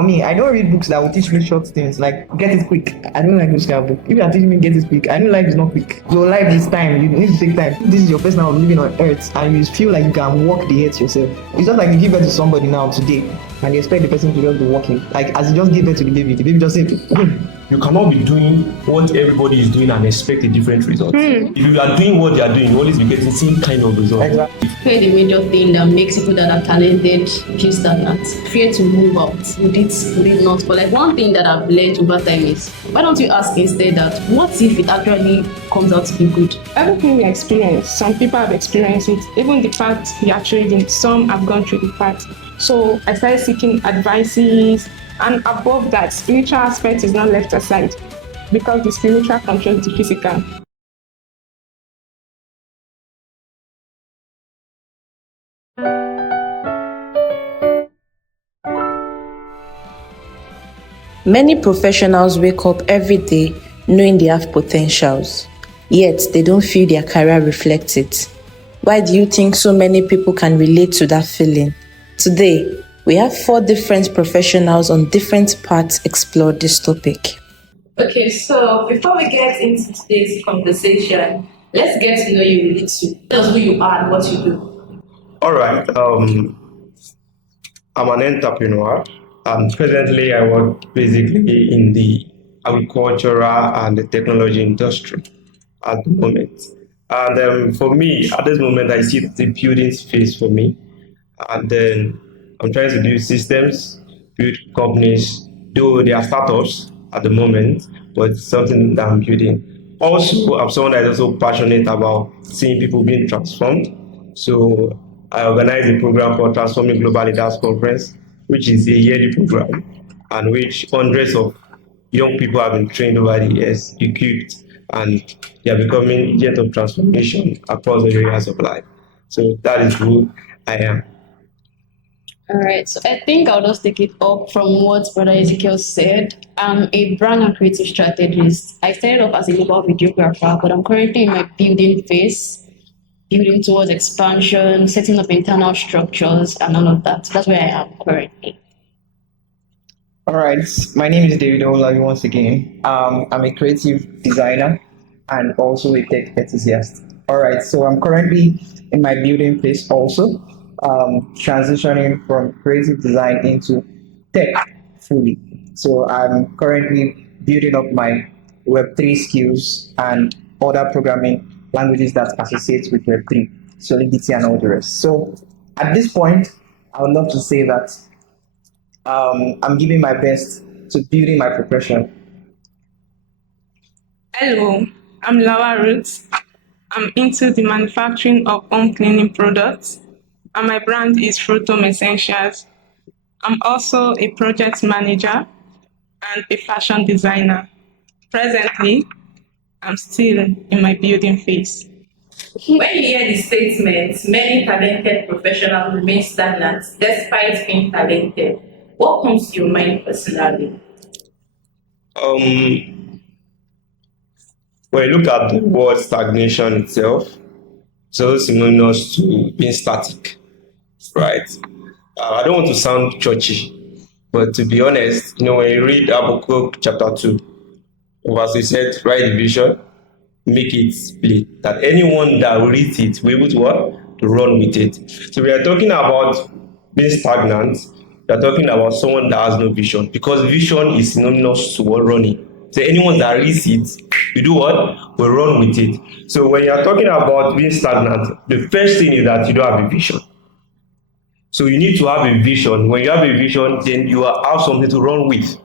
For me, I don't read books that will teach me short things, like get it quick. I don't like those kind of book. If you are teaching me get it quick, I know life is not quick. So life is time. You need to take time. This is your first time of living on earth, and you feel like you can walk the earth yourself. It's just like you give birth to somebody now today, and you expect the person to just be walking. Like as you just give birth to the baby just said, you cannot be doing what everybody is doing and expect a different result. If you are doing what they are doing, you always be getting the same kind of result. Exactly. Fear the major thing that makes people that are talented feel stagnant. Fear to move out. Would it not? But like one thing that I've learned over time is, why don't you ask instead that, what if it actually comes out to be good? Everything we experience, some people have experienced it. Even the path we are trading, some have gone through the path. So I started seeking advices, and above that, spiritual aspect is not left aside because the spiritual controls the physical. Many professionals wake up every day knowing they have potentials, yet they don't feel their career reflects it. Why do you think so many people can relate to that feeling? Today, we have 4 different professionals on different paths explore this topic. Okay, so before we get into today's conversation, let's get to know you a little. Tell us who you are and what you do. All right. I'm an entrepreneur, and presently I work basically in the agricultural and the technology industry at the moment. And for me, at this moment, I see the building space for me, and then I'm trying to build systems, build companies, though they are startups at the moment, but it's something that I'm building. Also, I'm someone that is also passionate about seeing people being transformed. So I organize a program called Transforming Global Leaders Conference, which is a yearly program, and which hundreds of young people have been trained over the years, equipped, and they are becoming agents of transformation across the areas of life. So that is who I am. All right, so I think I'll just take it up from what Brother Ezekiel said. I'm a brand and creative strategist. I started off as a global videographer, but I'm currently in my building phase, building towards expansion, setting up internal structures, and all of that. So that's where I am currently. all right. My name is Owolabi once again. I'm a creative designer and also a tech enthusiast. All right, so I'm currently in my building phase also. Transitioning from creative design into tech fully. So I'm currently building up my Web3 skills and other programming languages that associate with Web3, Solidity and all the rest. So at this point, I would love to say that I'm giving my best to building my profession. Hello, I'm Ruth. I'm into the manufacturing of home cleaning products, and my brand is Fruit Home Essentials. I'm also a project manager and a fashion designer. Presently, I'm still in my building phase. When you hear the statement, many talented professionals remain stagnant despite being talented, what comes to your mind personally? When you look at the word stagnation itself, it's also synonymous to being static, right? I don't want to sound churchy, but to be honest, when you read Habakkuk chapter 2, verse it said, write the vision, make it plain, that anyone that reads it will be able to what? To run with it. So we are talking about being stagnant. We are talking about someone that has no vision, because vision is synonymous to what? Running. So anyone that reads it, you do what? Will run with it. So when you are talking about being stagnant, the first thing is that you don't have a vision. So you need to have a vision. When you have a vision, then you have something to run with.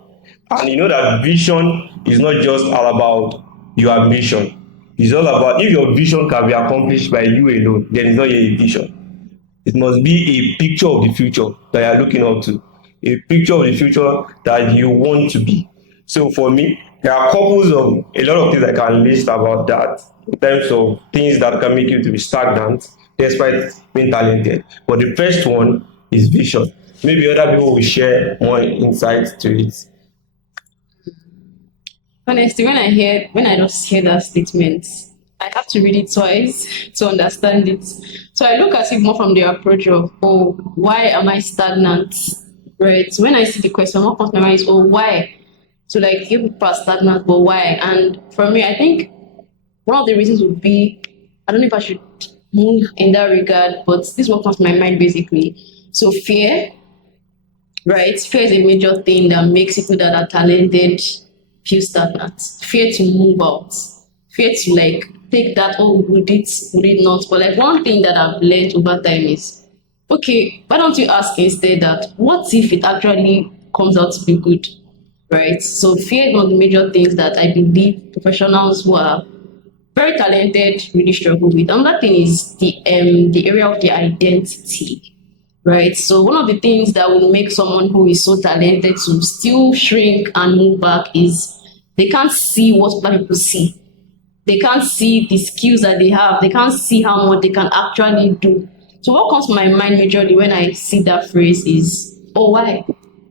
And you know that vision is not just all about your ambition. It's all about, if your vision can be accomplished by you alone, then it's not a vision. It must be a picture of the future that you are looking up to, a picture of the future that you want to be. So for me, there are couples of a lot of things I can list about that in terms of things that can make you to be stagnant despite being talented. But the first one is vision. Maybe other people will share more insights to it. Honestly, when I just hear that statement, I have to read it twice to understand it. So I look at it more from the approach of, oh, why am I stagnant? right? So when I see the question, what comes to my mind is, oh, why? So like you people are stagnant, but why? And for me, I think one of the reasons would be, I don't know if I should move in that regard, but this is what comes to my mind basically. So fear, right? Fear is a major thing that makes people that are talented feel stagnant. Fear to move out. Fear to like take that, oh, would it not? But like one thing that I've learned over time is, okay, why don't you ask instead that what if it actually comes out to be good? Right? So fear is one of the major things that I believe professionals who are very talented really struggle with. Another thing is the area of the identity, right? So one of the things that will make someone who is so talented to still shrink and move back is they can't see what other people see. They can't see the skills that they have. They can't see how much they can actually do. So what comes to my mind majorly when I see that phrase is, oh, why?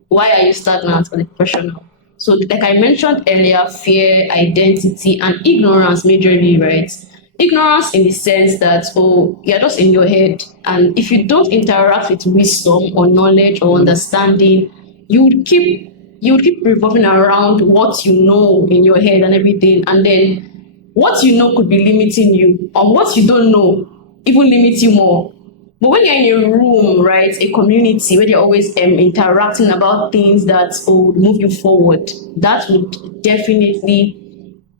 Why are you stagnant as a professional? So like I mentioned earlier, fear, identity, and ignorance majorly, right? Ignorance in the sense that, oh, you're just in your head. And if you don't interact with wisdom or knowledge or understanding, you would keep revolving around what you know in your head and everything. And then what you know could be limiting you, or what you don't know even limits you more. But when you're in a room, right, a community where you're always interacting about things that would move you forward, that would definitely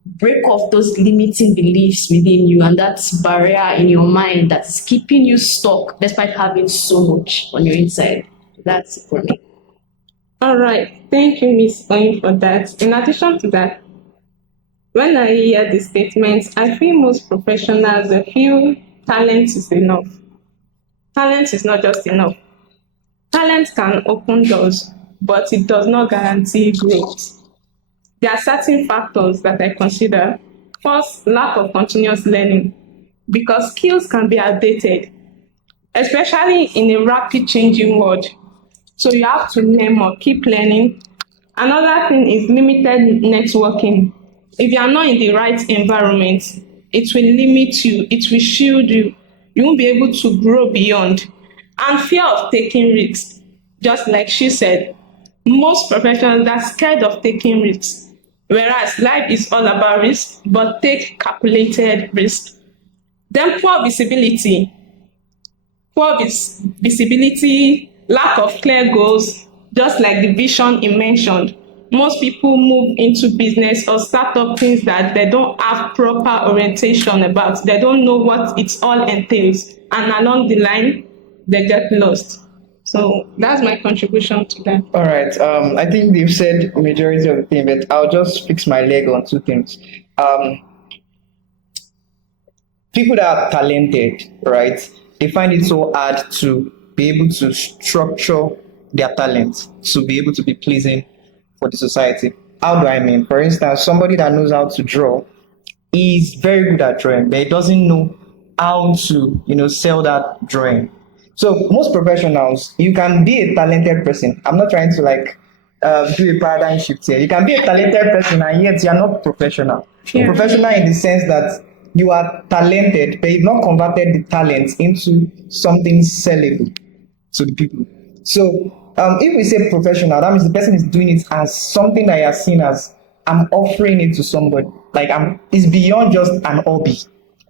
break off those limiting beliefs within you and that barrier in your mind that's keeping you stuck despite having so much on your inside. That's it for me. All right. Thank you, Miss Oyin, for that. In addition to that, when I hear the statements, I feel most professionals feel talent is enough. Talent is not just enough. Talent can open doors, but it does not guarantee growth. There are certain factors that I consider. First, lack of continuous learning, because skills can be outdated, especially in a rapid changing world. So you have to learn more, keep learning. Another thing is limited networking. If you are not in the right environment, it will limit you, it will shield you. You won't be able to grow beyond. And fear of taking risks. Just like she said, most professionals are scared of taking risks. Whereas life is all about risk, but take calculated risk. Then poor visibility, lack of clear goals, just like the vision he mentioned. Most people move into business or start up things that they don't have proper orientation about. They don't know what it all entails. And along the line, they get lost. So that's my contribution to that. All right. I think they've said majority of the thing, but I'll just fix my leg on two things. People that are talented, right? They find it so hard to be able to structure their talent to be able to be pleasing for the society. How do I mean? For instance, somebody that knows how to draw is very good at drawing, but he doesn't know how to, sell that drawing. So most professionals, you can be a talented person. I'm not trying to do a paradigm shift here. You can be a talented person and yet you're not professional. Yeah. Professional in the sense that you are talented, but you've not converted the talent into something sellable to the people. So if we say professional, that means the person is doing it as something that you are seen as, I'm offering it to somebody. It's beyond just an hobby,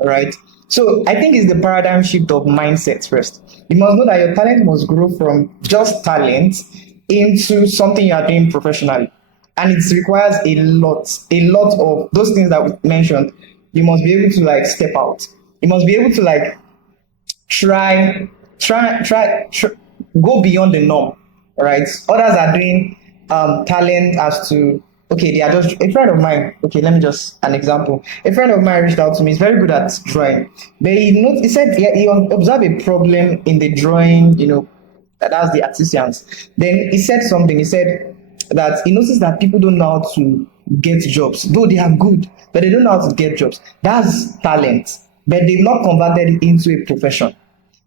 right? So I think it's the paradigm shift of mindset first. You must know that your talent must grow from just talent into something you are doing professionally. And it requires a lot of those things that we mentioned. You must be able to step out. You must be able to try, go beyond the norm, right? Others are doing talent as to, okay, they are just, a friend of mine, okay, let me just, an example. A friend of mine reached out to me, he's very good at drawing. But he said he observed a problem in the drawing, that's the artisans. Then he said something, he said that he noticed that people don't know how to get jobs, though they are good, but they don't know how to get jobs. That's talent, but they've not converted it into a profession.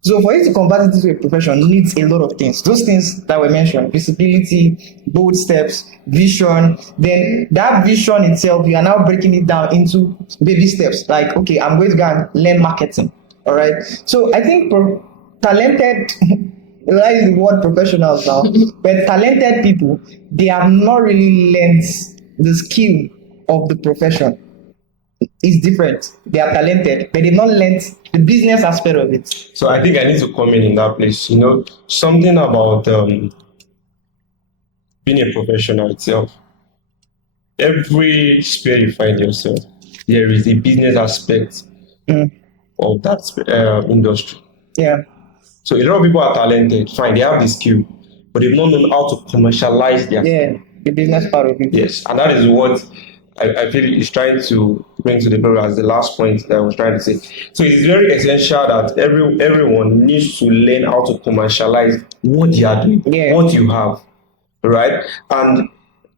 So for you to convert it into a profession needs a lot of things. Those things that were mentioned, visibility, bold steps, vision. Then that vision itself, you are now breaking it down into baby steps. Like, okay, I'm going to go and learn marketing. All right. So I think talented That is the word professionals now. But talented people, they have not really learned the skill of the profession. It's different. They are talented, but they've not learned the business aspect of it. So I think I need to come in that place. You know, something about being a professional itself. Every sphere you find yourself, there is a business aspect of that industry. Yeah. So a lot of people are talented, fine, they have the skill, but they've not known how to commercialize their skill. Yeah. The business part of it. Yes, and that is what I feel is trying to bring to the table as the last point that I was trying to say. So it is very essential that everyone needs to learn how to commercialize what you are doing, Yeah. what you have, right? And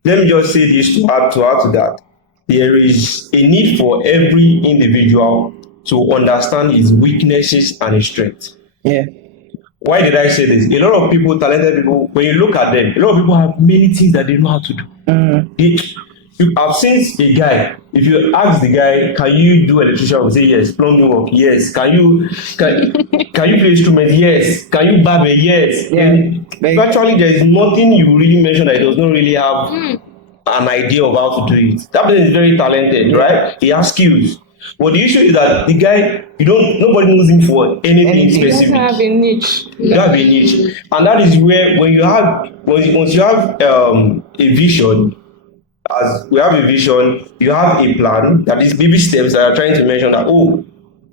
let me just say this to add to that. There is a need for every individual to understand his weaknesses and his strengths. Yeah. Why did I say this? A lot of people, talented people, when you look at them, a lot of people have many things that they know how to do. I've seen a guy, if you ask the guy, can you do electrician? Will say yes. Plumbing work, yes. Can you play instrument? Yes. Can you barber? Yes. Yeah. And virtually there is nothing you really mention that he does not really have an idea of how to do it. That person is very talented, right? He has skills. But the issue is that the guy, nobody knows him for anything specific. Doesn't have a niche. You have a niche, and that is where once you have a vision, as we have a vision, you have a plan. That is baby steps that are trying to mention that, oh,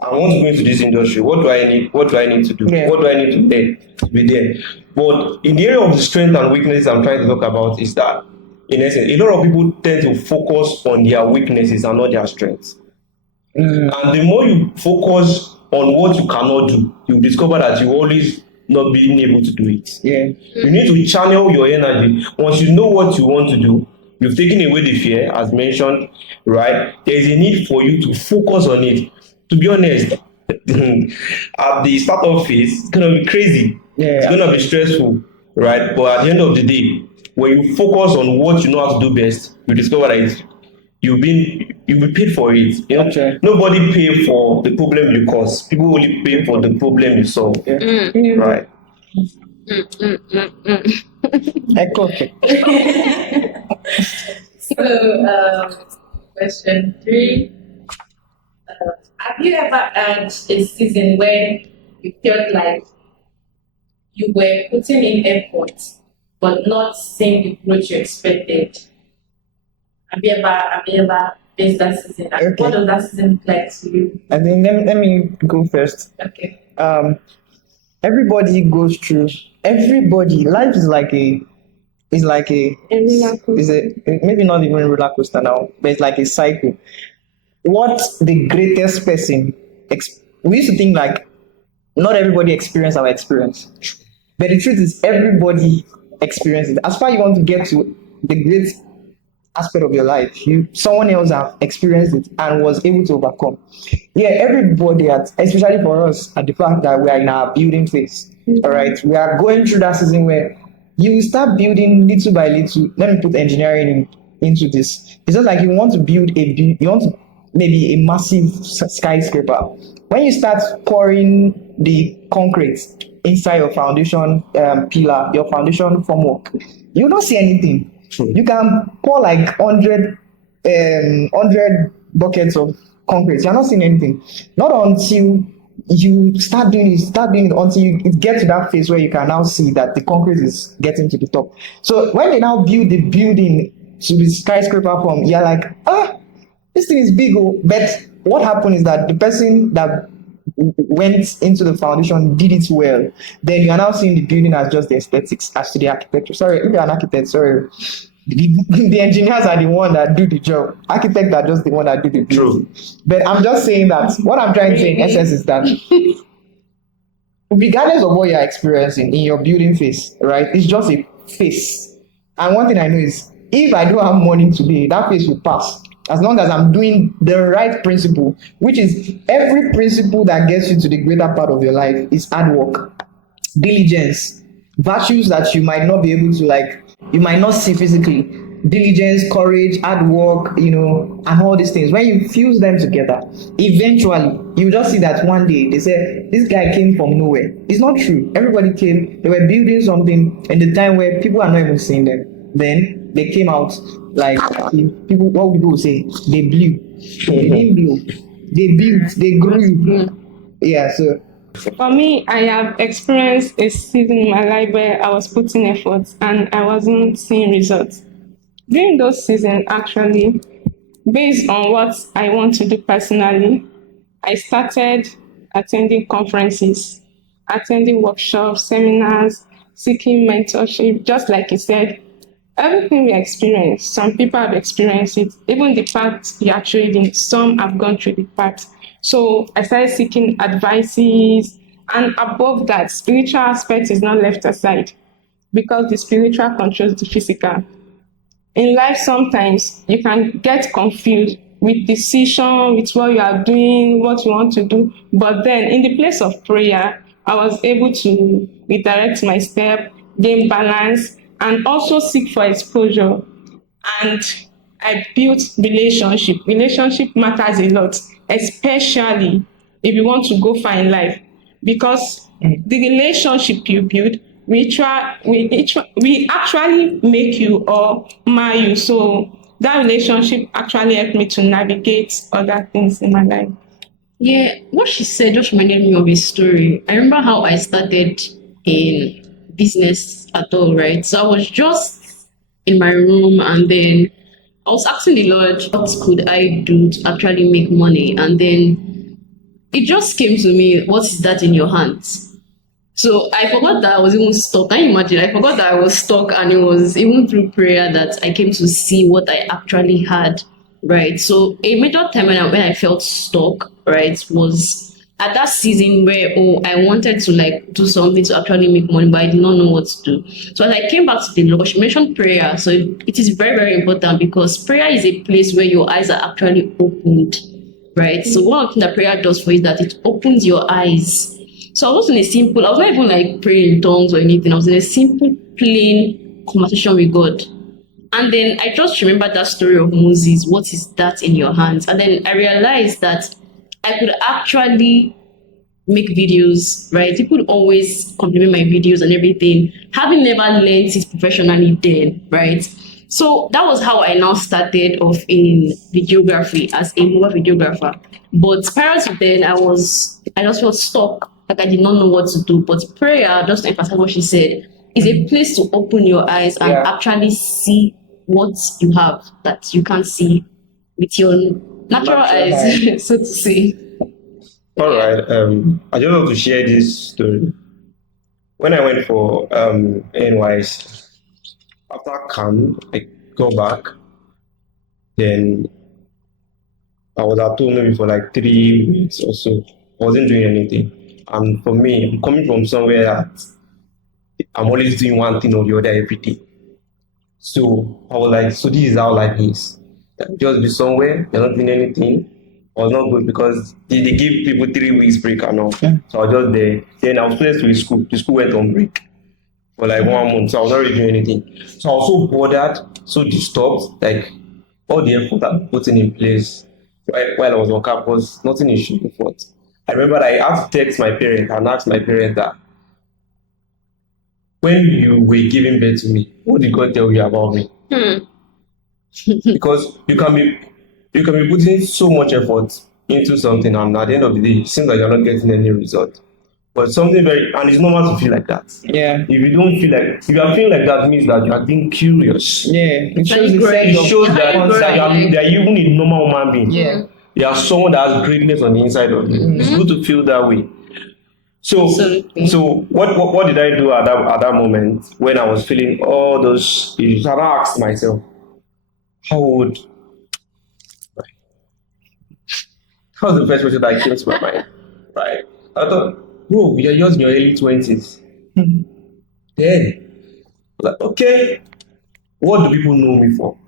I want to go into this industry. What do I need? What do I need to do? Yeah. What do I need to learn to be there? But in the area of the strength and weaknesses I'm trying to talk about is that, in essence, a lot of people tend to focus on their weaknesses and not their strengths. And the more you focus on what you cannot do, you discover that you always not being able to do it. Yeah. You need to channel your energy. Once you know what you want to do, you've taken away the fear, as mentioned, right? There is a need for you to focus on it. To be honest, at the startup phase, it's gonna be crazy. Yeah. It's gonna be stressful, right? But at the end of the day, when you focus on what you know how to do best, you discover that you'll be paid for it. You know? Okay. Nobody pay for the problem you cause. People only pay for the problem you solve. Yeah. Right. Echo. So, question 3. Have you ever had a season when you felt like you were putting in effort but not seeing the growth you expected? Have you ever faced that season? And Okay. what does that season look like to you? I think let me go first. Okay. Everybody goes through. Everybody. Life is like a. It's like a. Is a maybe not even a roller coaster now, but it's like a cycle. What the greatest person? We used to think like, not everybody experience our experience, but the truth is everybody experiences. As far as you want to get to the great aspect of your life, someone else have experienced it and was able to overcome. Yeah, everybody especially for us, at the fact that we are in our building phase. All right, we are going through that season where you will start building little by little. Let me put engineering into this. It's just like you want to build maybe a massive skyscraper. When you start pouring the concrete inside your foundation pillar, your foundation formwork, you don't see anything. True. You can pour like 100 buckets of concrete. You're not seeing anything. Not until you start doing it until you get to that phase where you can now see that the concrete is getting to the top. So when they now build the building to the skyscraper form, you're like, this thing is big. But what happened is that the person that went into the foundation did it well. Then you are now seeing the building as just the aesthetics, as to the architecture. Sorry, if you're an architect, sorry. The engineers are the one that do the job. Architects are just the one that do the building. But I'm just saying that what I'm trying to say in essence is that regardless of what you're experiencing in your building phase, right, it's just a phase. And one thing I know is if I don't have money today, that phase will pass. As long as I'm doing the right principle, which is every principle that gets you to the greater part of your life is hard work, diligence, virtues that you might not be able to you might not see physically, diligence, courage, hard work, and all these things. When you fuse them together, eventually you just see that one day they say this guy came from nowhere. It's not true. Everybody came. They were building something in the time where people are not even seeing them. Then they came out like people. What would people say? They blew. They didn't blow. They built. They grew. Yeah. So. For me, I have experienced a season in my life where I was putting effort and I wasn't seeing results. During those seasons, actually, based on what I want to do personally, I started attending conferences, attending workshops, seminars, seeking mentorship, just like you said. Everything we experience, some people have experienced it. Even the path you are trading, some have gone through the path. So I started seeking advices, and above that, spiritual aspect is not left aside because the spiritual controls the physical. In life, sometimes you can get confused with decision, with what you are doing, what you want to do. But then in the place of prayer, I was able to redirect my step, gain balance, and also seek for exposure. And I built relationship. Relationship matters a lot, especially if you want to go far in life. Because the relationship you build, we actually make you or mar you. So that relationship actually helped me to navigate other things in my life. Yeah, what she said just reminded me of a story. I remember how I started in business at all, right? So I was just in my room and then I was asking the Lord, what could I do to actually make money? And then it just came to me, what is that in your hands? So I forgot that I was even stuck. Can you imagine? I forgot that I was stuck, and it was even through prayer that I came to see what I actually had, right? So a major time when I felt stuck, right, was at that season where I wanted to like do something to actually make money, but I did not know what to do. So as I came back to the Lord, she mentioned prayer. So it is very, very important because prayer is a place where your eyes are actually opened, right? So one of the things that prayer does for you is that it opens your eyes. So I was not even like praying in tongues or anything. I was in a simple, plain conversation with God. And then I just remembered that story of Moses. What is that in your hands? And then I realized that I could actually make videos, right? People would always compliment my videos and everything, having never learned it professionally then, right? So that was how I now started off in videography as a mobile videographer. But prior to then, I just felt stuck. Like I did not know what to do. But prayer, just to emphasize what she said, is a place to open your eyes and actually see what you have that you can't see with your natural eyes, so to say. All right. I just want to share this story. When I went for NYC, after camp, I go back. Then I was at home maybe for like 3 weeks or so. I wasn't doing anything. And for me, I'm coming from somewhere that I'm always doing one thing or the other every day. So I was like, so this is how life is. Just be somewhere, you're not doing anything. I was not good because they give people 3 weeks break and all. So I was just there. Then I was placed to school. The school went on break for like 1 month. So I was not really doing anything. So I was so bothered, so disturbed, like all the effort I'm putting in place while I was on campus, nothing is showing forth. I remember I had to text my parents and ask my parents that when you were giving birth to me, what did God tell you about me? Because you can be putting so much effort into something and at the end of the day, it seems like you're not getting any result. But something and it's normal to feel like that. Yeah. If you don't feel like, if you are feeling like that, means that you are being curious. Yeah. It shows that you are even a normal human being. Yeah. You are someone that has greatness on the inside of you. It's good to feel that way. So what did I do at that moment when I was feeling all those issues? And I asked myself, how's the first question that came to my mind? Right? I thought, bro, you're just in your early 20s. Then, like, okay, what do people know me for?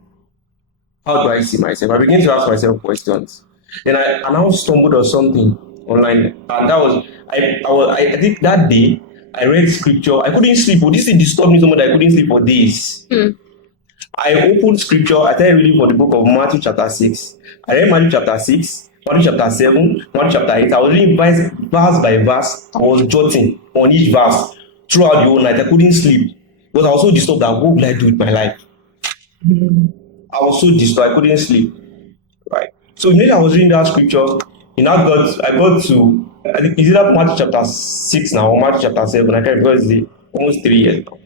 How do I see myself? I began to ask myself questions. Then I now stumbled on something online, and that was I think that day I read scripture. I couldn't sleep. This thing disturbed me so much that I couldn't sleep for days. And I opened scripture, I started reading from the book of Matthew chapter 6. I read Matthew chapter 6, Matthew chapter 7, Matthew chapter 8. I was reading verse by verse. I was jotting on each verse throughout the whole night. I couldn't sleep because I was so disturbed that what will I do with my life? I was so disturbed, I couldn't sleep. Right. So immediately I was reading that scripture, I got to, I think, is it that Matthew chapter 6 now or Matthew chapter 7? I can't remember, it's almost 3 years now.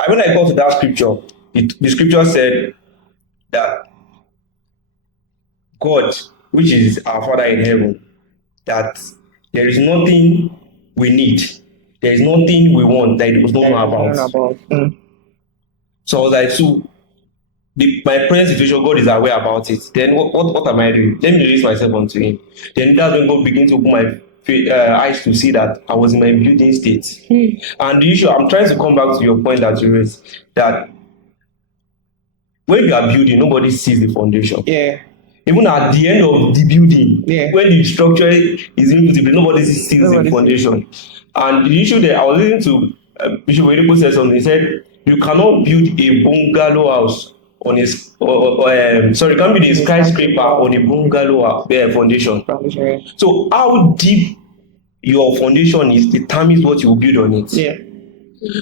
And when I got to that scripture, the scripture said that God, which is our Father in heaven, that there is nothing we need, there is nothing we want that He does not know about. So I was like, so my present situation, God is aware about it. Then what am I doing? Let me release myself unto Him. Then that's when God begins to open my eyes to see that I was in my building state. And the issue, I'm trying to come back to your point that you raised, that when you are building, nobody sees the foundation. Yeah. Even at the end of the building, Yeah. when the structure is being put in place, nobody sees the foundation. And the issue there, I was listening to Bishop Oyedepo said something. He said, you cannot build a bungalow house on a can't be the skyscraper on a bungalow foundation. So how deep your foundation is determines what you will build on it. Yeah.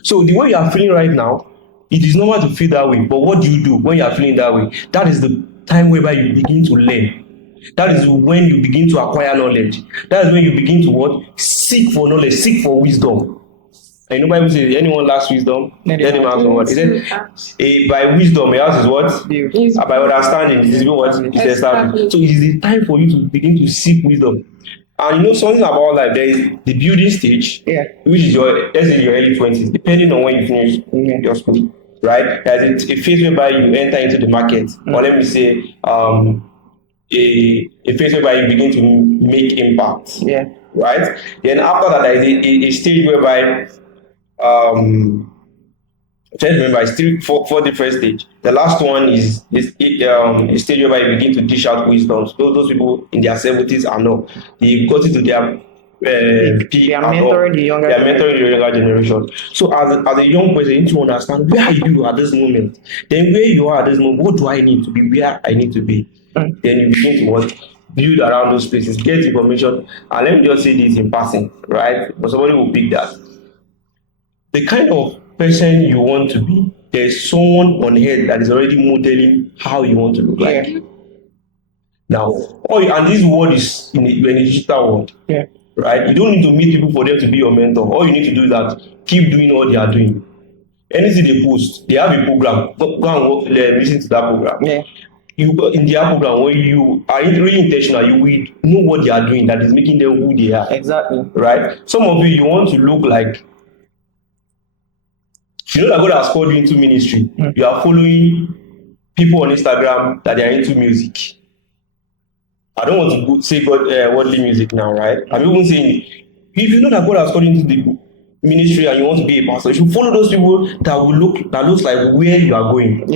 So the way you are feeling right now, it is normal to feel that way. But what do you do when you are feeling that way? That is the time whereby you begin to learn. That is when you begin to acquire knowledge. That is when you begin to what? Seek for knowledge, seek for wisdom. And the Bible says, anyone lacks wisdom, let him ask for what? He said, by wisdom, the house is what? By understanding, it is what? It's established. So it is the time for you to begin to seek wisdom. And you know something about life, there is the building stage, which is let's say your early 20s, depending on when you finish your school, right? There's a phase whereby you enter into the market, or let me say, a phase whereby you begin to make impact, right? Then after that, there is a stage whereby trying to remember, it's four different stages. The last one is a stage whereby you begin to dish out wisdom. Those people in their 70s are not. They got into their they are mentoring the younger generation. So as a young person, you need to understand where are you at this moment. Then where you are at this moment, what do I need to be? Where I need to be. Then you begin to build around those places, get information, and let me just say this in passing, right? But somebody will pick that. The kind of person you want to be, there's someone on earth that is already modeling how you want to look like. Now, and this world is in a digital world, right? You don't need to meet people for them to be your mentor. All you need to do is that keep doing what they are doing. Anything they post, they have a program. Go and listen to that program. You in their program, when you are really intentional, you will know what they are doing that is making them who they are. Exactly. Right? Some of you want to look like, you know that God has called you into ministry. You are following people on Instagram that they are into music. I don't want to say worldly music now, right? I'm even saying, if you know that God has called you into the ministry and you want to be a pastor, you should follow those people that looks like where you are going.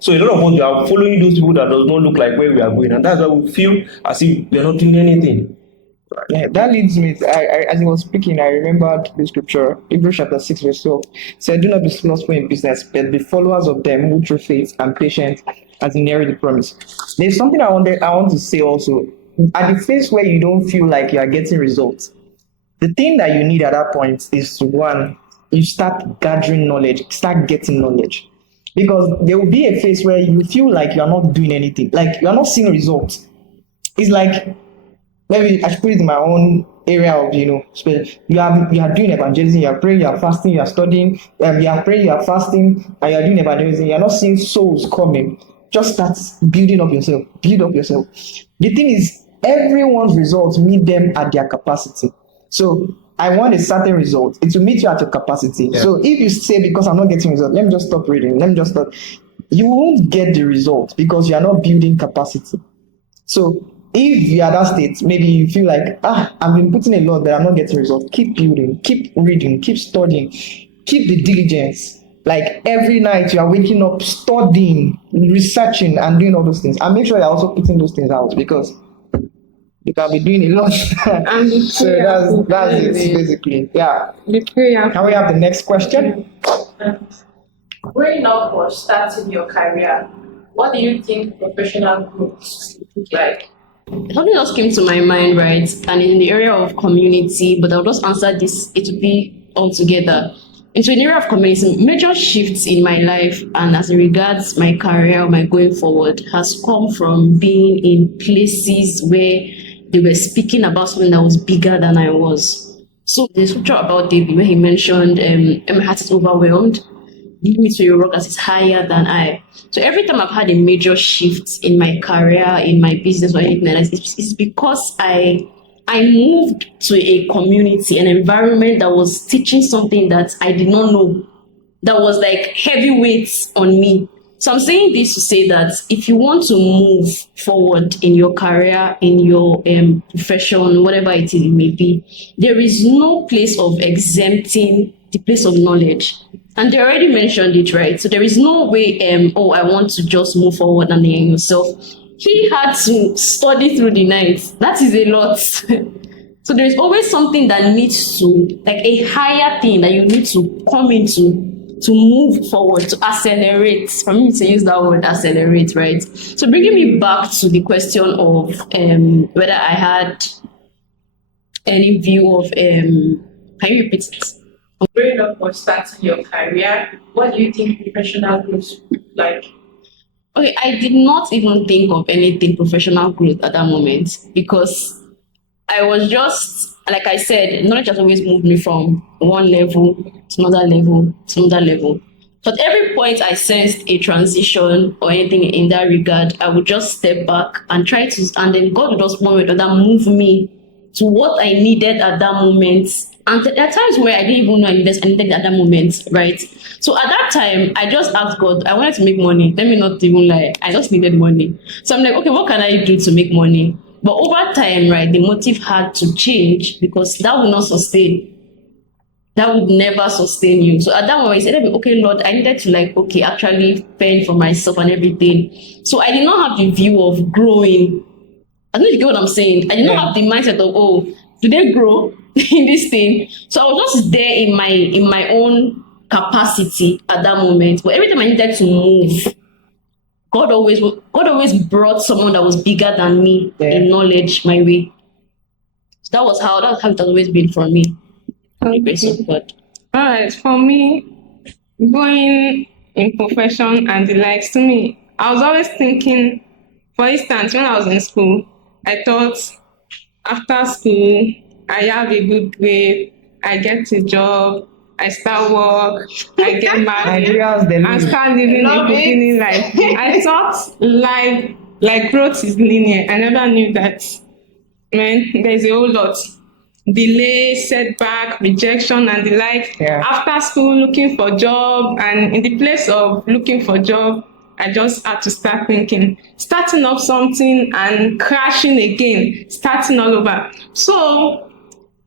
So a lot of us are following those people that does not look like where we are going, and that's why we feel as if we are not doing anything. That leads me as he was speaking, I remembered the scripture, Hebrews chapter 6 verse 12. Said, do not be slothful in business, but be followers of them who through faith and patience has inherit the promise. There's something I want to say also. At the phase where you don't feel like you are getting results, the thing that you need at that point is to one, you start gathering knowledge, start getting knowledge. Because there will be a phase where you feel like you are not doing anything, like you are not seeing results. It's like, maybe I should put it in my own area of, you are doing evangelism, you are praying, you are fasting, you are studying, you are praying, you are fasting, and you are doing evangelism, you are not seeing souls coming. Just start building up yourself, build up yourself. The thing is, everyone's results meet them at their capacity. So I want a certain result. It will meet you at your capacity. So if you say, because I'm not getting results, let me just stop reading, let me just stop, you won't get the result because you are not building capacity. So if you are at that state, maybe you feel like, I've been putting a lot, but I'm not getting results. Keep building, keep reading, keep studying, keep the diligence. Like every night you are waking up, studying, researching, and doing all those things. And make sure you're also putting those things out, because you can be doing a lot. So that's it, basically. Yeah. Can we have the next question? Growing up or starting your career, what do you think professional growth look like? Something just came to my mind, right? And in the area of community, but I'll just answer this, it will be all together. Into an area of community, major shifts in my life and as regards my career, my going forward, has come from being in places where they were speaking about something that was bigger than I was. So the scripture about David, where he mentioned, my heart is overwhelmed, lead me to a rock that is higher than I. So every time I've had a major shift in my career, in my business, or anything like that, it's because I moved to a community, an environment that was teaching something that I did not know, that was like heavy weights on me. So I'm saying this to say that if you want to move forward in your career, in your profession, whatever it is, it may be, there is no place of exempting the place of knowledge. And they already mentioned it, right? So there is no way, I want to just move forward and then yourself. He had to study through the night. That is a lot. So there is always something that needs to, like a higher thing that you need to come into to move forward, to accelerate. For me to use that word, accelerate, right? So bringing me back to the question of whether I had any view of, can you repeat it? Growing up or starting your career, what do you think professional growth look like? Okay, I did not even think of anything professional growth at that moment because I was just, like I said, knowledge has always moved me from one level to another level to another level. So at every point I sensed a transition or anything in that regard, I would just step back and try to, and then God would just one way or another move me to what I needed at that moment. And there are times where I didn't even know I needed at that moment, right? So at that time, I just asked God, I wanted to make money. Let me not even lie. I just needed money. So I'm like, okay, what can I do to make money? But over time, right, the motive had to change because that would not sustain. That would never sustain you. So at that moment, I said, okay, Lord, I needed to like, actually fend for myself and everything. So I did not have the view of growing. I don't know if you get what I'm saying. I did not have the mindset of, do they grow in this thing? So I was just there in my own capacity at that moment. But every time I needed to move, God always brought someone that was bigger than me in knowledge my way. So that's how it has always been for me. By the grace of God. All right, for me, going in profession and the likes, to me, I was always thinking, for instance, when I was in school, I thought after school, I have a good grade, I get a job, I start work, I get married, and start living a fulfilling life. I thought like growth is linear. I never knew that, man, there's a whole lot. Delay, setback, rejection, and the like. Yeah. After school, looking for job, and in the place of looking for job, I just had to start thinking, starting up something and crashing again, starting all over. So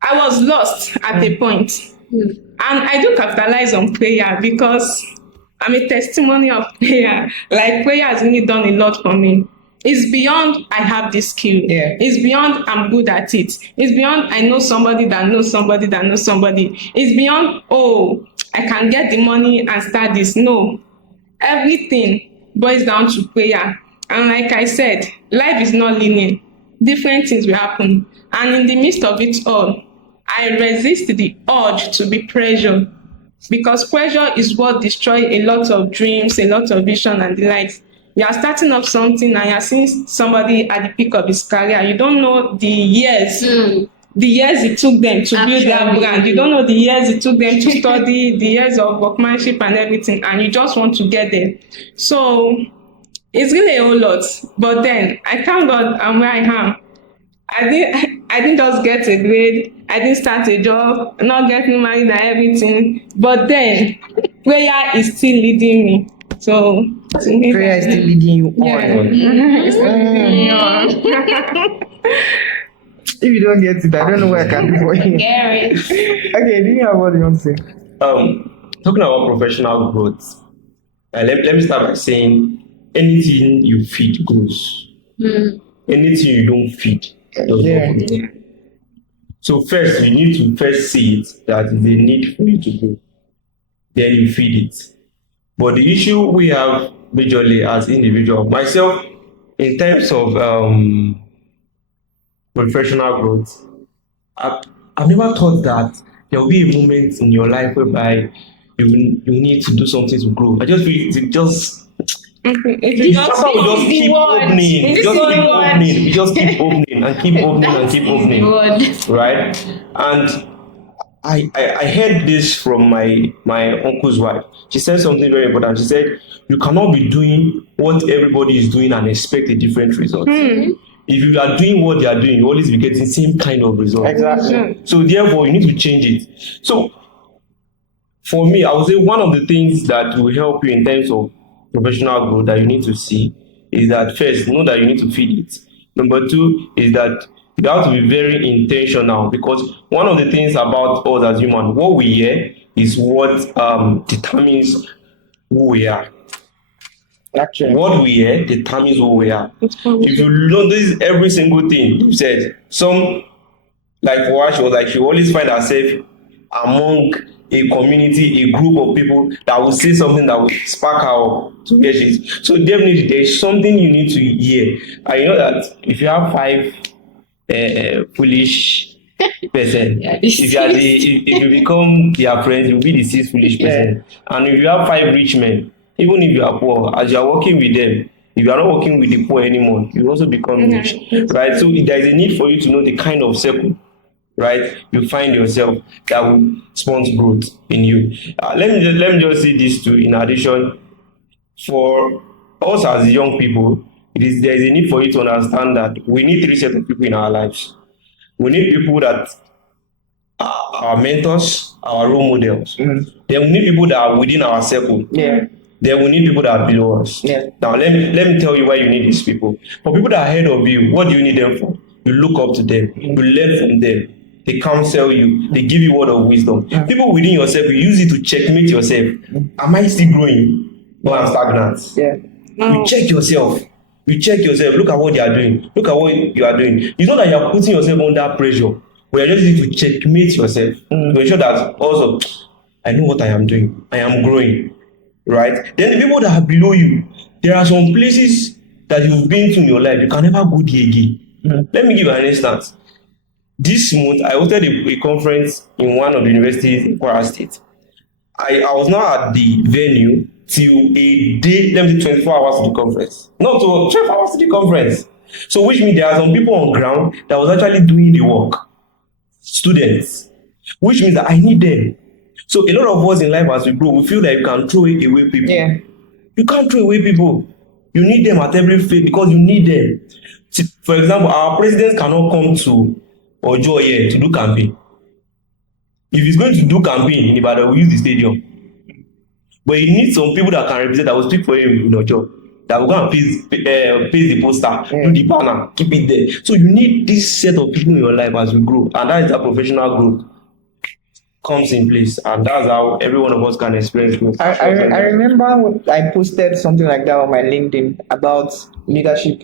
I was lost at a point. And I do capitalize on prayer because I'm a testimony of prayer. Like prayer has really done a lot for me. It's beyond I have this skill. Yeah. It's beyond I'm good at it. It's beyond I know somebody that knows somebody that knows somebody. It's beyond, I can get the money and start this. No. Everything boils down to prayer. And like I said, life is not linear. Different things will happen. And in the midst of it all, I resist the urge to be pressured because pressure is what destroys a lot of dreams, a lot of vision and the likes. You are starting up something and you're seeing somebody at the peak of his career. You don't know the years it took them to build that brand. You don't know the years it took them to study, the years of workmanship and everything, and you just want to get there. So it's really a whole lot. But then I thank God I'm where I am. I didn't just get a grade. I didn't start a job, not getting married and everything. But then prayer is still leading me. So Prayer is still leading you on. It's still leading me on. If you don't get it, I don't know what I can do for you. Gary. Okay, do you have what you want to say? Talking about professional growth, let me start by saying anything you feed grows. Anything you don't feed does not grow. So first, you need to first see it that is a need for you to grow. Then you feed it. But the issue we have majorly as individual, myself, in terms of professional growth, I've, I've never thought that there will be a moment in your life whereby you need to do something to grow. I just feel it just It's the just chapter will just the keep word. opening, This just is keep the word. opening, we just keep opening and keep opening and That keep is the opening, word. right? And I heard this from my uncle's wife. She said something very important. She said, "You cannot be doing what everybody is doing and expect a different result. If you are doing what they are doing, you always be getting same kind of result. Exactly. So therefore, you need to change it." So for me, I would say one of the things that will help you in terms of professional growth that you need to see is that first, know that you need to feed it. Number two is that you have to be very intentional, because one of the things about us as humans, what we hear is what determines who we are. Actually. What we hear determines who we are. If you notice every single thing you said, some, like for her, she was like, she always find herself among a community, a group of people that will say something that will spark her up to where she is. So definitely there is something you need to hear. And you know that if you have five foolish person, Yeah, if you are the if you become their friend, you will be the sixth foolish person. And if you have five rich men, even if you are poor, as you are working with them, if you are not working with the poor anymore, you also become rich, right? So there is a need for you to know the kind of circle, right, you find yourself that will sponsor growth in you. Let me just say this too. In addition, for us as young people, there is a need for you to understand that we need three sets of people in our lives. We need people that are our mentors, our role models. Then we need people that are within our circle. Yeah. Then we need people that are below us. Yeah. Now let me tell you why you need these people. For people that are ahead of you, what do you need them for? You look up to them. You learn from them. They counsel you. They give you word of wisdom. People within yourself, you use it to checkmate yourself. Am I still growing or I'm stagnant? Yeah. You check yourself. You check yourself. Look at what they are doing. Look at what you are doing. It's not that you are putting yourself under pressure, but you just need to checkmate yourself to ensure that also I know what I am doing. I am growing, right? Then the people that are below you, there are some places that you've been to in your life. You can never go there again. Let me give you an instance. This month, I hosted a conference in one of the universities in Kwara State. I was not at the venue till a day, let me say 24 hours to the conference. Not to 12 hours to the conference. So which means there are some people on ground that was actually doing the work. Students. Which means that I need them. So a lot of us in life as we grow, we feel like you can throw away people. Yeah. You can't throw away people. You need them at every phase because you need them. See, for example, our president cannot come to Ojo here to do campaign. If he's going to do campaign in Ibadan, we use the stadium. But he needs some people that can represent, that will speak for him in Ojo, that will go and paste the poster, do the banner, keep it there. So you need this set of people in your life as you grow, and that is how professional growth comes in place, and that's how every one of us can experience growth. I remember I posted something like that on my LinkedIn about leadership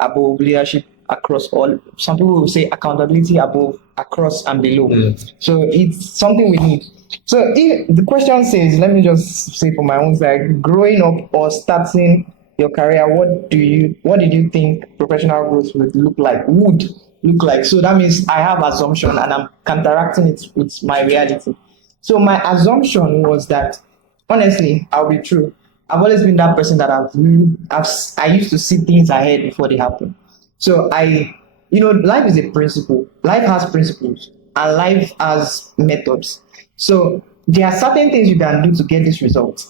above leadership across all. Some people will say accountability above, across, and below. So it's something we need. So if the question says, let me just say for my own side, growing up or starting your career, what did you think professional growth would look like? So that means I have assumption and I'm counteracting it with my reality. So my assumption was that, honestly, I'll be true. I've always been that person that I used to see things ahead before they happen. So life is a principle. Life has principles and life has methods. So there are certain things you can do to get this result.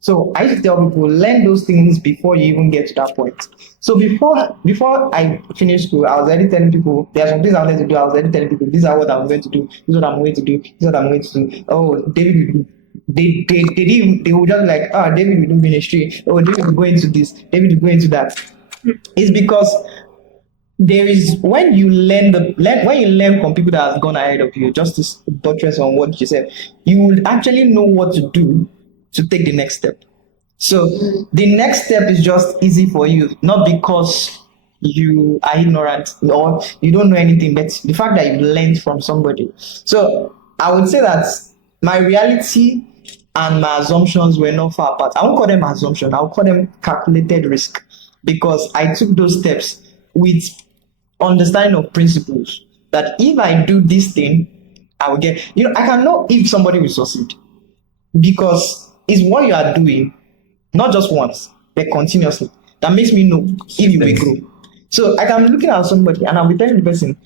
So I used to tell people, learn those things before you even get to that point. So before I finished school, I was already telling people there are some things I wanted to do. I was already telling people these are what I'm going to do. This is what I'm going to do. This is what I'm going to do. Oh, David, they would just like, David will do ministry. Oh, David will go into this. David will go into that. It's because there is when you learn from people that have gone ahead of you, just to buttress on what you said, you will actually know what to do to take the next step. So the next step is just easy for you, not because you are ignorant or you don't know anything, but the fact that you learned from somebody. So I would say that my reality and my assumptions were not far apart. I won't call them assumption, I'll call them calculated risk, because I took those steps with understanding of principles that if I do this thing, I will get, I can know if somebody will succeed, because it's what you are doing, not just once, but continuously, that makes me know if you will grow. So I can be looking at somebody and I'll be telling the person,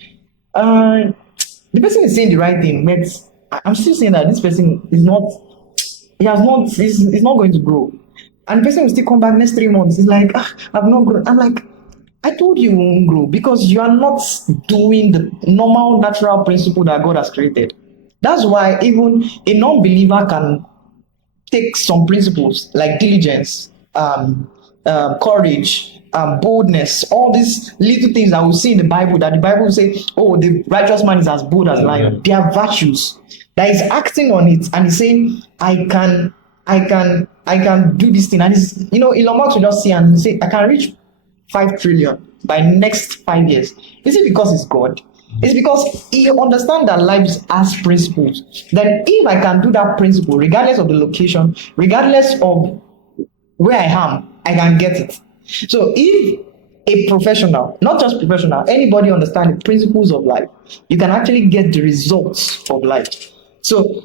the person is saying the right thing, but I'm still saying that this person is not, he's not going to grow. And the person will still come back next 3 months. It's like, I've not grown. I'm like, I told you won't grow because you are not doing the normal natural principle that God has created. That's why even a non-believer can take some principles like diligence, courage, boldness, all these little things that we see in the Bible, that the Bible will say, oh, the righteous man is as bold as a lion. They are virtues that is acting on it, and he's saying, I can do this thing. And it's, Elon Musk will just see and say, I can reach 5 trillion by next 5 years. Is it because it's God? It's because he understands that life has principles. Then if I can do that principle, regardless of the location, regardless of where I am, I can get it. So if a professional, not just professional, anybody understand the principles of life, you can actually get the results of life. So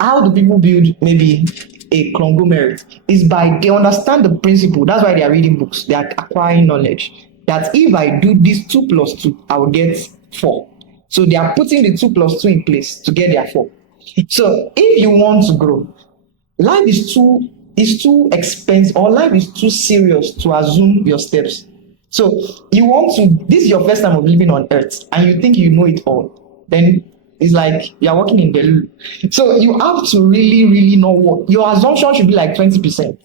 how do people build maybe a conglomerate? Is by they understand the principle. That's why they are reading books. They are acquiring knowledge. That if I do this 2 plus 2, I will get 4. So they are putting the 2 plus 2 in place to get their 4. So if you want to grow, life is too expensive, or life is too serious to assume your steps. So this is your first time of living on earth and you think you know it all, then it's like you're working in the loo. So you have to really, really know what your assumption should be, like 20%.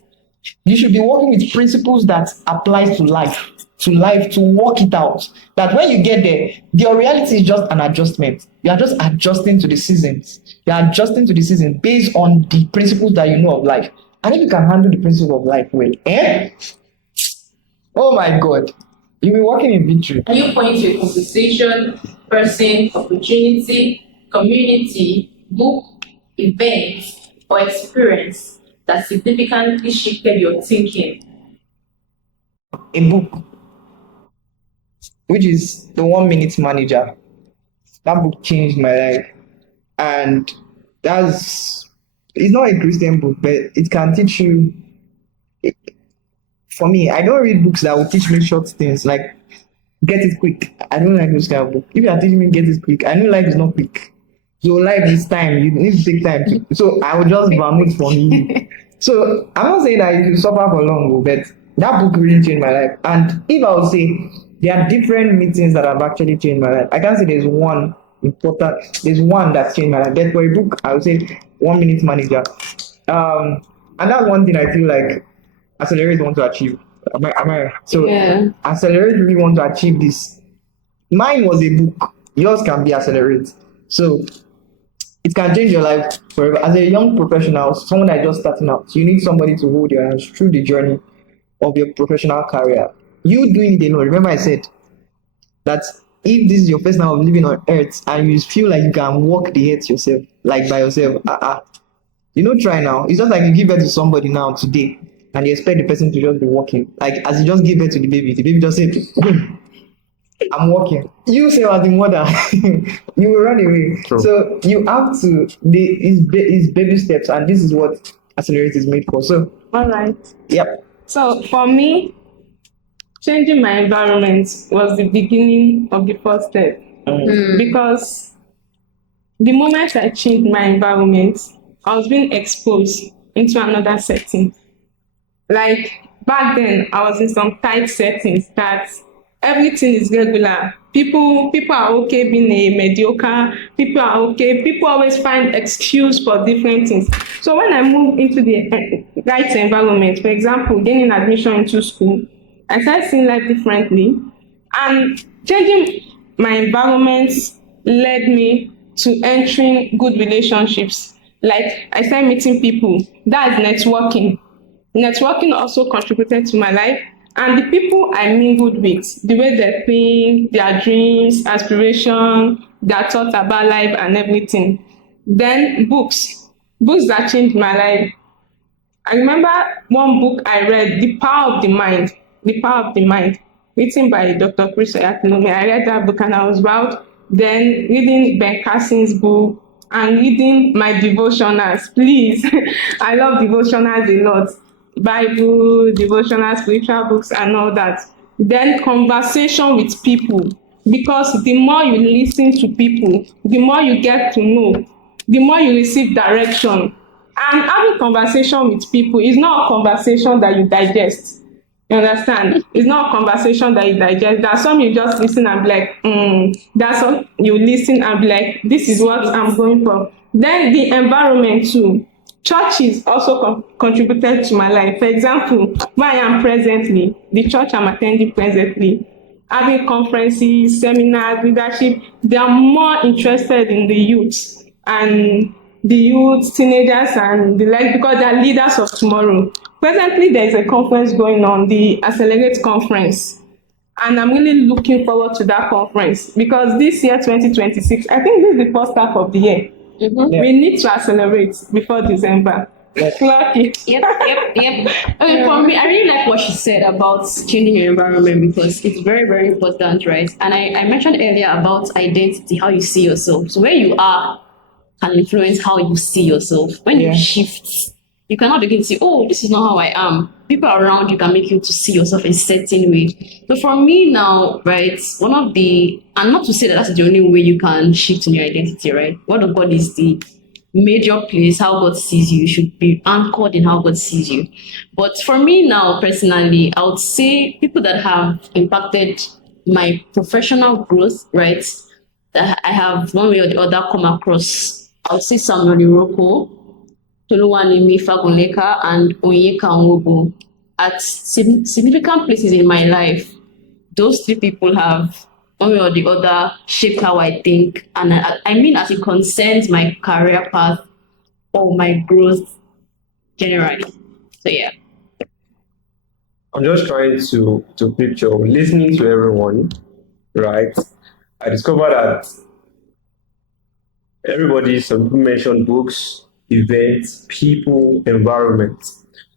You should be working with principles that apply to life, to work it out. That when you get there, your reality is just an adjustment. You are just adjusting to the seasons. You are adjusting to the season based on the principles that you know of life. And if you can handle the principle of life well, oh my God, you'll be working in victory. Can you point to a conversation, person, opportunity, community, book, event, or experience that significantly shifted your thinking? A book, which is the 1 Minute Manager. That book changed my life. And it's not a Christian book, but it can teach you. For me, I don't read books that will teach me short things like get it quick. I don't like those kind of book. If you are teaching me get it quick, I know life is not quick. So life is time. You need to take time. So I will just vomit from you. So I'm not saying that you suffer for long, but that book really changed my life. And if I would say there are different meetings that have actually changed my life, I can't say there's one that changed my life. But for a book, I would say 1 Minute Manager. And that's one thing I feel like Accelerate want to achieve. Am I? So Yeah. Accelerate really want to achieve this. Mine was a book. Yours can be Accelerate. So it can change your life forever. As a young professional, someone that is just starting out, you need somebody to hold your hands through the journey of your professional career. You doing it alone. Remember I said that if this is your first time of living on earth and you feel like you can walk the earth yourself, like by yourself, try now. It's just like you give birth to somebody now today and you expect the person to just be walking. Like as you just give birth to the baby just said, I'm walking. You say as the mother, you will run away. True. So you have to, it's baby steps, and this is what Accelerate is made for. So, All right. yep. So for me, changing my environment was the beginning of the first step. Because the moment I changed my environment, I was being exposed into another setting. Like back then, I was in some tight settings that everything is regular. People are okay being a mediocre. People are okay. People always find excuse for different things. So when I moved into the right environment, for example, gaining admission into school, I started seeing life differently. And changing my environment led me to entering good relationships. Like I started meeting people. That is networking. Networking also contributed to my life. And the people I mingled with, the way they think, their dreams, aspiration, their thoughts about life and everything. Then books. books that changed my life. I remember one book I read, The Power of the Mind. The Power of the Mind, written by Dr. Chris Oyakhilome. I read that book and I was wowed. Then reading Ben Carson's book and reading my devotionals. Please, I love devotionals a lot. Bible, devotional, spiritual books, and all that. Then conversation with people, because the more you listen to people, the more you get to know, the more you receive direction. And having conversation with people is not a conversation that you digest. You understand? It's not a conversation that you digest. There's some you just listen and be like, That's some you listen and be like, this is what I'm going for. Then the environment too. Churches also contributed to my life. For example, where I am presently, the church I'm attending presently, having conferences, seminars, leadership, they are more interested in the youth and the youth, teenagers, and the like, because they are leaders of tomorrow. Presently, there is a conference going on, the Accelerate Conference, and I'm really looking forward to that conference because this year, 2026, I think this is the first half of the year. We need to accelerate before December. Clock it. Yep. Okay, for me, I really like what she said about changing your environment because it's very, very important, right? And I mentioned earlier about identity, how you see yourself. So where you are can influence how you see yourself. When you shift, you cannot begin to say, oh, this is not how I am. People around you can make you to see yourself in a certain way. So for me now, right, one of the, and not to say that that's the only way you can shift in your identity, right? Word of God is the major place how God sees you. You should be anchored in how God sees you. But for me now, personally, I would say people that have impacted my professional growth, right, that I have one way or the other come across, I would say Samuel Iroko, Toluwanimi Fagunleka, and Onyeka Nwobo. At significant places in my life, those three people have one way or the other shaped how I think. And I mean, as it concerns my career path or my growth generally. So, yeah. I'm just trying to picture listening to everyone, right? I discovered that everybody, some people mentioned books, events, people, environment.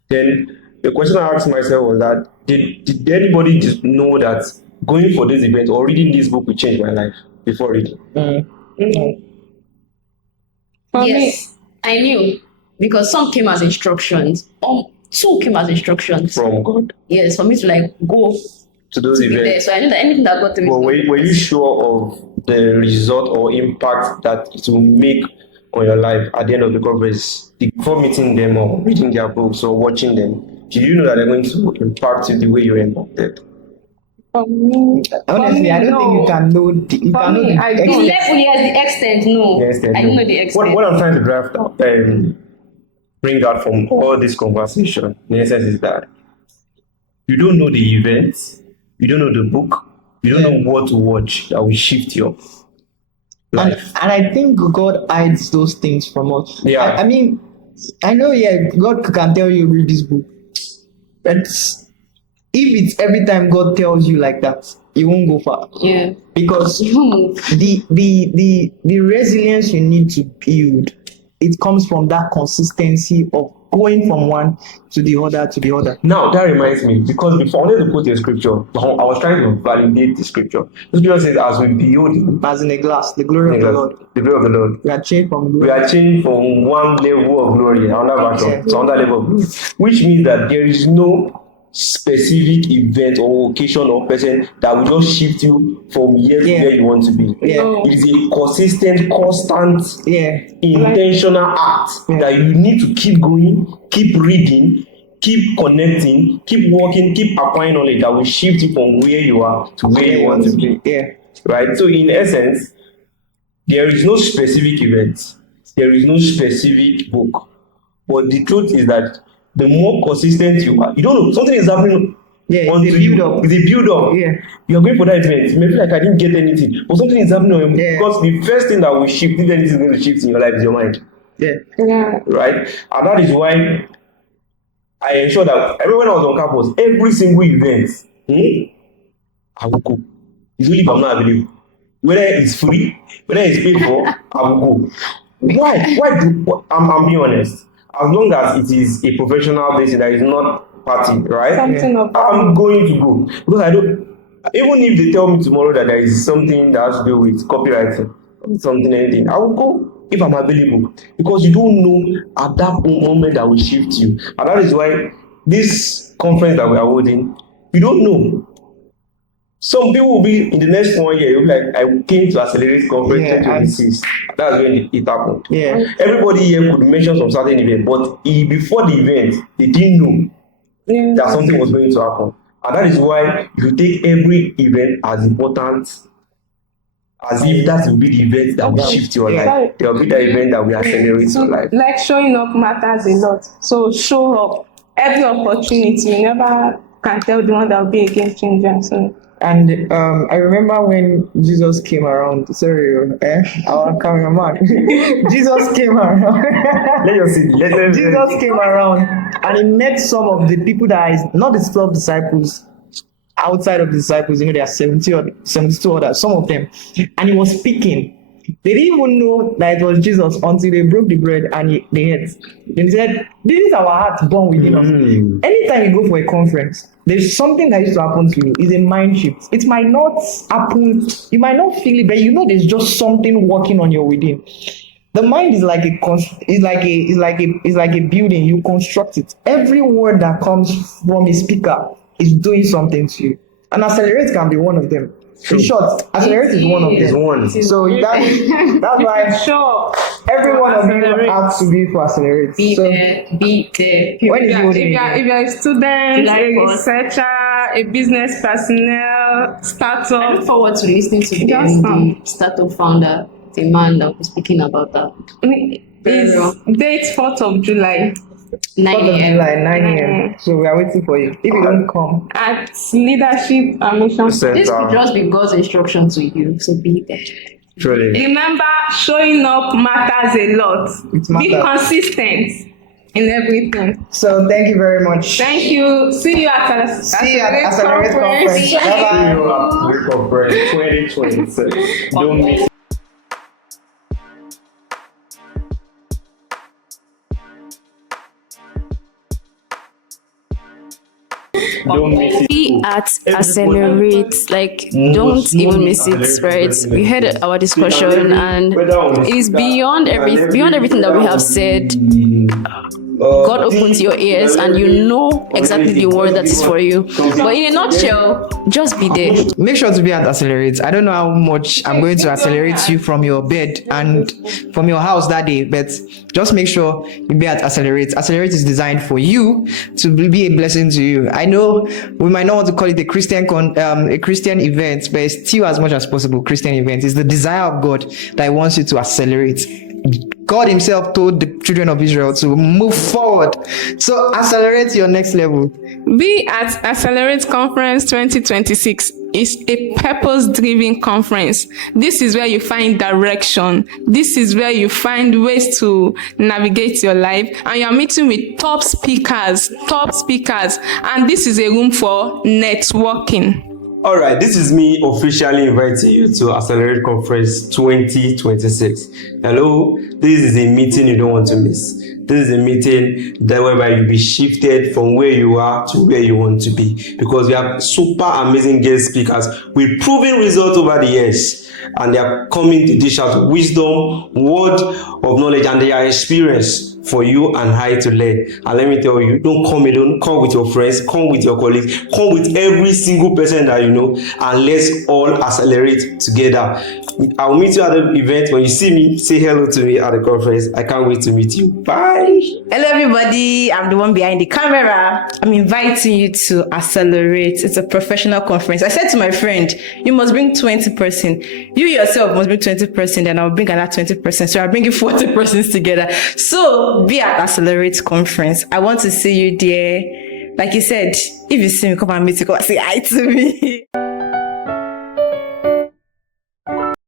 Then the question I asked myself was that did anybody just know that going for this event or reading this book will change my life before reading? Yes, I knew because some came as instructions. Two came as instructions From God Yes, for me to like go to those to be there. events. So I knew that anything that got to me. But were you sure of the result or impact that it will make on your life at the end of the conference? Before meeting them or reading their books or watching them, did you know that they're going to impact you the way you're impacted? For me, Honestly, I don't think you can know the, you For can know me, the I The don't. extent. level, yes, the extent, no. Yes, then I no. didn't know the extent. What I'm trying to draft out bring out from all this conversation, in essence, is that you don't know the events, you don't know the book, you don't know what to watch that will shift your And, life. and I think God hides those things from us. Yeah. I mean, I know, God can tell you read this book, but if it's every time God tells you like that, you won't go far. Yeah. Because You move. the resilience you need to build, it comes from that consistency of going from one to the other to the other. Now that reminds me, because before I wanted to put a scripture, I was trying to validate the scripture. The scripture says, as we behold him, As in a glass, the glory of the Lord. the glory of the Lord. We are changed from We glory. are changed from one level of glory, another version, to another level of glory. Which means that there is no specific event or occasion or person that will just shift you from here to where you want to be. Yeah. It is a consistent, constant, intentional act that you need to keep going, keep reading, keep connecting, keep working, keep acquiring knowledge that will shift you from where you are to where you want to be. Right? So in essence, there is no specific event, there is no specific book. But the truth is that the more consistent you are, you don't know, something is happening. It's a It's a build up. Yeah. You are going for that event. You may feel like I didn't get anything, but something is happening on you because the first thing that will shift, if anything is going to shift in your life, is your mind. Yeah. Right? And that is why I ensure that everyone I was on campus, every single event, I will go. It's only if I'm not available. Whether it's free, whether it's paid for, I will go. Why do I'm being honest? As long as it is a professional basis that is not party, right? Something of I'm going to go because I don't. Even if they tell me tomorrow that there is something that has to do with copywriting, something anything, I will go if I'm available because you don't know at that moment that will shift you, and that is why this conference that we are holding, you don't know. Some people will be in the next 1 year, you'll be like, I came to Accelerate Conference Yeah, 2026. That's when it happened. Yeah. Everybody here could mention some certain event, but before the event, they didn't know that something was going to happen. And that is why you take every event as important as if that will be the event that will shift your life. There will be the event that will accelerate your life. Like showing up matters a lot. So show up. Every opportunity. You never can tell the one that will be a game changer. So. And I remember when Jesus came around. Sorry, our cameraman. Jesus came around. Jesus came around, and he met some of the people that is not the 12 disciples. Outside of the disciples, there are 72 others, some of them, and he was speaking. They didn't even know that it was Jesus until they broke the bread and they ate. Then he said, "This is our heart born within us." Anytime you go for a conference, there's something that used to happen to you. It's a mind shift. It might not happen, you might not feel it, but you know there's just something working on your within. The mind is like a building. You construct it. Every word that comes from a speaker is doing something to you. And Accelerate can be one of them. In short, Accelerate is one of them. It's one. So that's why Sure. every one of you has to be for Accelerate. Be So there. when is If holding you're a student, July a 4th. researcher, a business personnel, I startup, look forward to listening to the Just startup founder, the man that was speaking about that. is date 4th of July 9 4th of a.m. July, 9 a.m. So we are waiting for you. If you don't come, at Leadership and Mission. This could just be God's instruction to you, so be there. Truly. Remember, showing up matters a lot. It Be matters. consistent in everything. So thank you very much. Thank you. See you at See you at Accelerate Conference. See Bye-bye. you at the conference 2026. Don't miss it. Don't miss it. Be at Accelerate, like don't even miss it, right? We had our discussion and it is beyond everything that we have said. God opens your ears and you know exactly the word that is for you. But in a nutshell, just be there. Make sure to be at Accelerate. I don't know how much I'm going to accelerate you from your bed and from your house that day, but just make sure you be at Accelerate. Accelerate is designed for you to be a blessing to you. I know we might not want to call it a Christian event, but it's still as much as possible Christian event. It's the desire of God that He wants you to accelerate. God Himself told the children of Israel to move forward. So accelerate your next level. Be at Accelerate Conference 2026. It's a purpose-driven conference. This is where you find direction. This is where you find ways to navigate your life. And you're meeting with top speakers. And this is a room for networking. All right, this is me officially inviting you to Accelerate Conference 2026. Hello, this is a meeting you don't want to miss. This is a meeting that whereby you'll be shifted from where you are to where you want to be, because we have super amazing guest speakers with proven results over the years, and they are coming to dish out wisdom, word of knowledge, and their experience for you and I to learn. And let me tell you, don't come alone, come with your friends, come with your colleagues, come with every single person that you know, and let's all accelerate together. I'll meet you at the event. When you see me, say hello to me at the conference. I can't wait to meet you. Bye. Hello everybody, I'm the one behind the camera. I'm inviting you to Accelerate. It's a professional conference. I said to my friend, you must bring 20%. You yourself must bring 20%, and I'll bring another 20%. So I'll bring you 40 persons together. So be at Accelerate conference. I want to see you there. Like you said, if you see me, come and meet me, come and say hi to me.